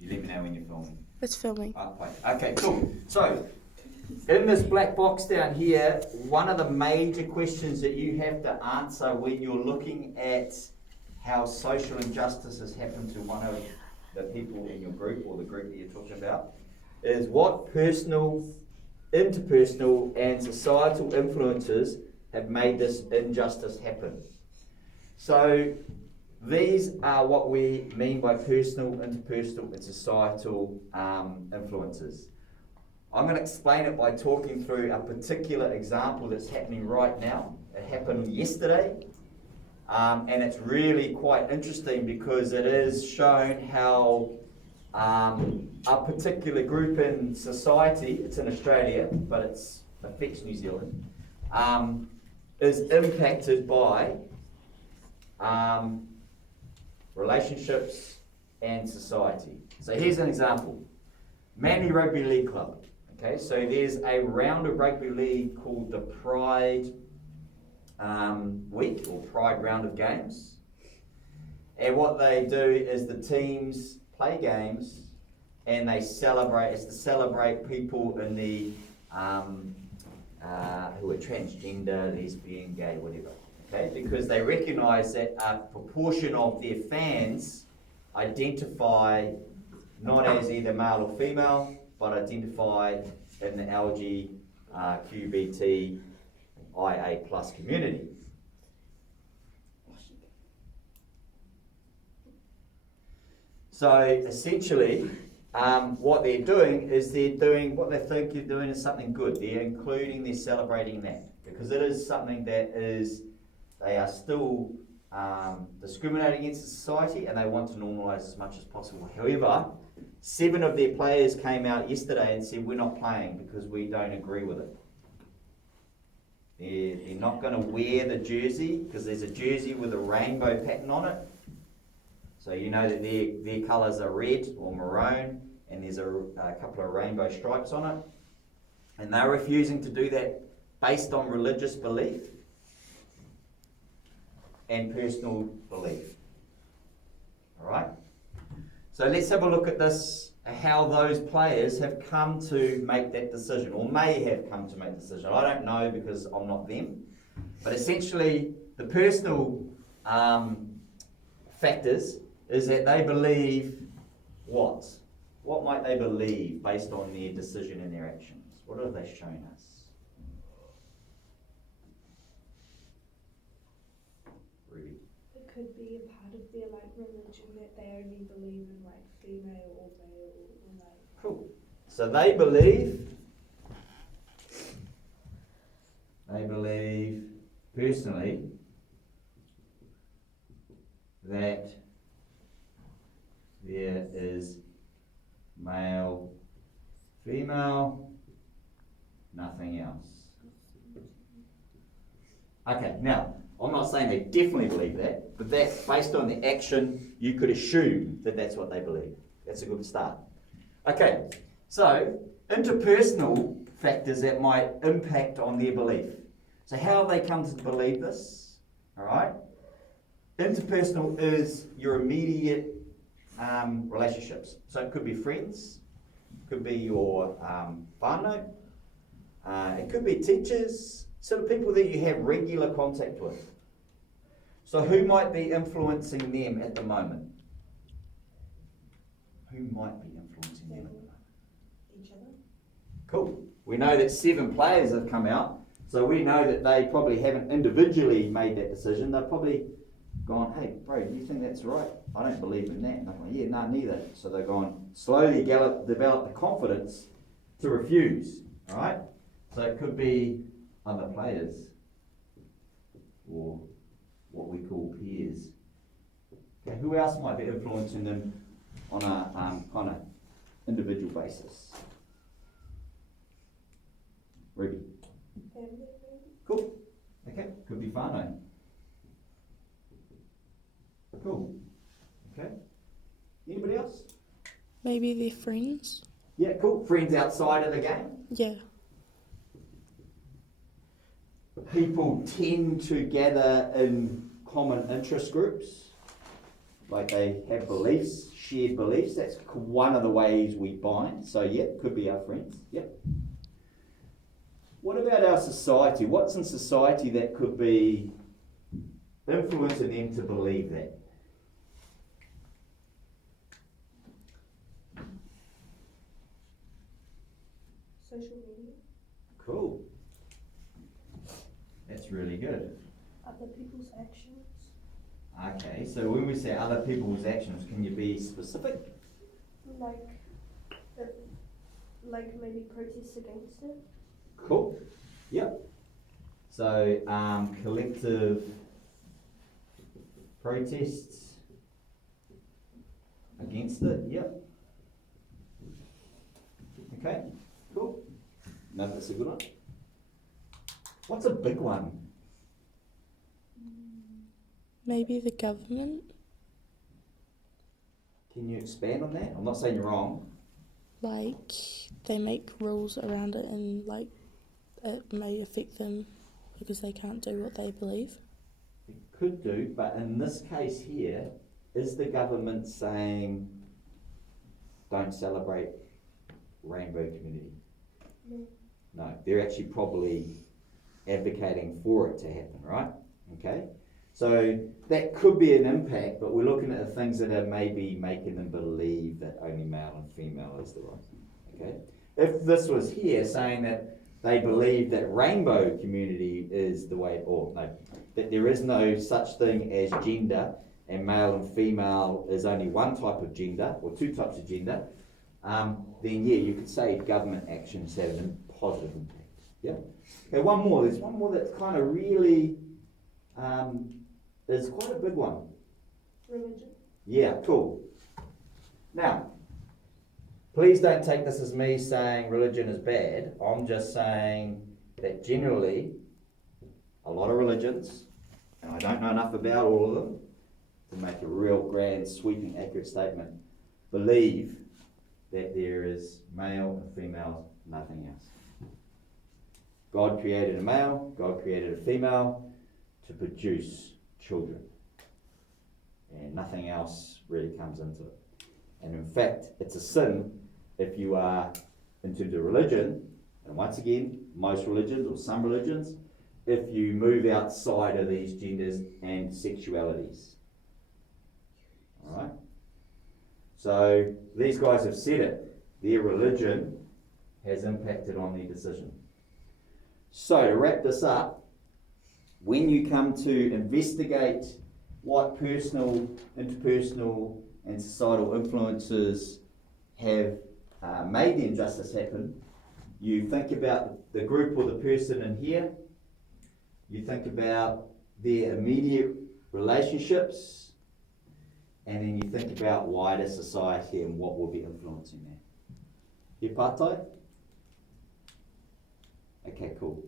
You let me know when you're filming. It's filming. Okay, cool. So, in this black box down here, one of the major questions that you have to answer when you're looking at how social injustice has happened to one of the people in your group or the group that you're talking about is what personal, interpersonal and societal influences have made this injustice happen. So these are what we mean by personal, interpersonal and societal influences. I'm going to explain it by talking through a particular example that's happening right now. It happened yesterday, and it's really quite interesting because it is shown how a particular group in society, it's in Australia, but it affects New Zealand, is impacted by relationships and society. So here's an example. Manly Rugby League Club. Okay, so there's a round of rugby league called the Pride Week or Pride Round of Games. And what they do is the teams play games and they celebrate, it's to celebrate people in the who are transgender, lesbian, gay, whatever. Okay, because they recognise that a proportion of their fans identify not as either male or female, but identify in the LGBTIA plus community. So essentially, what they're doing is they're doing what they think you're doing is something good. They're celebrating that because it is something that is, they are still discriminating against the society and they want to normalise as much as possible. However, 7 of their players came out yesterday and said, we're not playing because we don't agree with it. They're not going to wear the jersey because there's a jersey with a rainbow pattern on it. So you know that their colours are red or maroon and there's a couple of rainbow stripes on it. And they're refusing to do that based on religious belief and personal belief. All right? So let's have a look at this, how those players have come to make that decision, or may have come to make the decision. I don't know because I'm not them. But essentially, the personal factors is that they believe what? What might they believe based on their decision and their actions? What have they shown us? Ruby? It could be a part of their religion that they only believe in female or male or Cool. So they believe personally that there is male, female, nothing else. Okay, now, I'm not saying they definitely believe that, but that, based on the action, you could assume that that's what they believe. That's a good start. Okay, so interpersonal factors that might impact on their belief. So how have they come to believe this? All right. Interpersonal is your immediate relationships. So it could be friends, it could be your whānau, it could be teachers, sort of people that you have regular contact with. So who might be influencing them at the moment? Who might be influencing them at the moment? each other. Cool. We know that 7 players have come out, so we know that they probably haven't individually made that decision. They've probably gone, hey, bro, do you think that's right? I don't believe in that. And I'm like, yeah, no, neither. So they're gone, slowly develop the confidence to refuse, all right? So it could be other players or what we call peers. Okay, who else might be influencing them on a kind of individual basis? Ruby. Family, maybe? Cool. Okay, could be whānau. Cool. Okay. Anybody else? Maybe they're friends. Yeah, cool. Friends outside of the game. Yeah. People tend to gather in common interest groups. like they have beliefs, shared beliefs. That's one of the ways we bind. So yeah, could be our friends. Yep. What about our society? What's in society that could be influencing them to believe that? Social media. Cool. That's really good. Other people's actions. Okay, so when we say other people's actions, can you be specific? Like, like maybe protests against it. Cool. Yep. So collective protests against it. Yep. Okay. Cool. No, that's a good one. What's a big one? Maybe the government. Can you expand on that? I'm not saying you're wrong. Like, they make rules around it and, like, it may affect them because they can't do what they believe. It could do, but in this case here, is the government saying don't celebrate rainbow community? No. No, they're actually probably advocating for it to happen, right? Okay, so that could be an impact, but we're looking at the things that are maybe making them believe that only male and female is the right thing. Okay, if this was here saying that they believe that rainbow community is the way, or no, that there is no such thing as gender and male and female is only one type of gender or two types of gender, then yeah, you could say government actions have a positive impact. Yeah. Okay, one more. There's one more that's kind of really is quite a big one. Religion. Yeah, cool. Now, please don't take this as me saying religion is bad. I'm just saying that generally, a lot of religions, and I don't know enough about all of them to make a real grand, sweeping, accurate statement, believe that there is male and female, nothing else. God created a male, God created a female to produce children. And nothing else really comes into it. And in fact, it's a sin if you are, in terms of religion, and once again, most religions or some religions, if you move outside of these genders and sexualities. Alright? So these guys have said it. Their religion has impacted on their decision. So to wrap this up, when you come to investigate what personal, interpersonal and societal influences have made the injustice happen, you think about the group or the person in here, you think about their immediate relationships, and then you think about wider society and what will be influencing that. He pātai? Okay, cool.